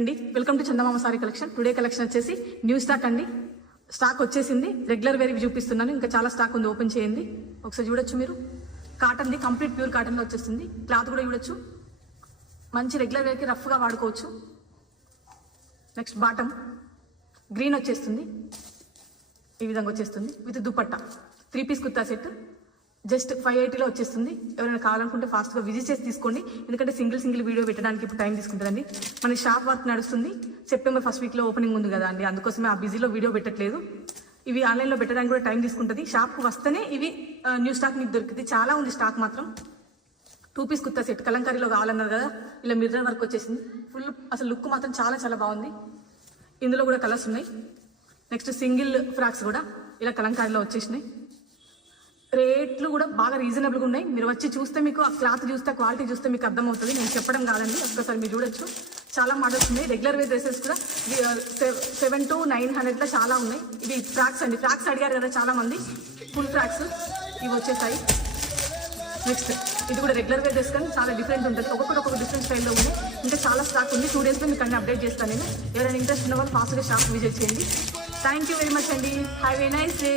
అండి welcome to Chandamama sorry collection. Today collection వచ్చేసి new stock అండి. స్టాక్ వచ్చేసింది. రెగ్యులర్ వేర్ చూపిస్తున్నాను, ఇంకా చాలా స్టాక్ ఉంది. ఓపెన్ చేయండి, ఒకసారి చూడొచ్చు మీరు. కాటన్ది, కంప్లీట్ ప్యూర్ కాటన్లో వచ్చేస్తుంది. క్లాత్ కూడా చూడొచ్చు, మంచి రెగ్యులర్ వేర్కి రఫ్గా వాడుకోవచ్చు. నెక్స్ట్ బాటమ్ గ్రీన్ వచ్చేస్తుంది, ఈ విధంగా వచ్చేస్తుంది with dupatta. 3 piece kurta set just 580లో వచ్చేస్తుంది. ఎవరైనా కావాలనుకుంటే ఫాస్ట్గా విజిట్ చేసి తీసుకోండి, ఎందుకంటే సింగిల్ వీడియో పెట్టడానికి ఇప్పుడు టైం తీసుకుంటుందండి. మన షాప్ వర్క్ నడుస్తుంది. సెప్టెంబర్ ఫస్ట్ వీక్లో ఓపెనింగ్ ఉంది కదా అండి, అందుకోసమే ఆ బిజీలో వీడియో పెట్టట్లేదు. ఇవి ఆన్లైన్లో పెట్టడానికి కూడా టైం తీసుకుంటుంది. షాప్కి వస్తేనే ఇవి న్యూ స్టాక్ మీకు దొరుకుతుంది. చాలా ఉంది స్టాక్ మాత్రం. 2 పీస్ కుర్తా సెట్ కలంకారీలో కావాలన్నారు కదా, ఇలా మిర్రర్ వర్క్ వచ్చేసింది. ఫుల్ అసలు లుక్ మాత్రం చాలా బాగుంది. ఇందులో కూడా కలర్స్ ఉన్నాయి. నెక్స్ట్ సింగిల్ ఫ్రాక్స్ కూడా ఇలా కలంకారీలో వచ్చేసినాయి. రేట్లు కూడా బాగా రీజనబుల్గా ఉన్నాయి. మీరు వచ్చి చూస్తే మీకు ఆ క్లాత్ చూస్తే, క్వాలిటీ చూస్తే మీకు అర్థమవుతుంది. నేను చెప్పడం కాదండి, ఒక్కసారి మీరు చూడొచ్చు. చాలా మోడల్స్ ఉన్నాయి. రెగ్యులర్ వేర్ డ్రెస్సెస్ కూడా 700 to 900లో చాలా ఉన్నాయి. ఇవి ఫ్రాక్స్ అండి. ఫ్రాక్స్ అడిగారు కదా చాలా మంది, ఫుల్ ఫ్రాక్స్ ఇవి వచ్చేసాయి. నెక్స్ట్ ఇది కూడా రెగ్యులర్ వేర్ డ్రెస్ కానీ చాలా డిఫరెంట్ ఉంటుంది. ఒక్కొక్క డిఫరెంట్ స్టైల్లో ఉంది. ఇంకా చాలా స్టాక్ ఉంది. 2 డేస్లో మీకు అన్ని అప్డేట్ చేస్తాను నేను. ఎవరైనా ఇంట్రెస్ట్ ఉన్న వాళ్ళు ఫాస్ట్గా షాప్ విజిట్ చేయండి. థ్యాంక్ యూ వెరీ మచ్ అండి. Have a nice day.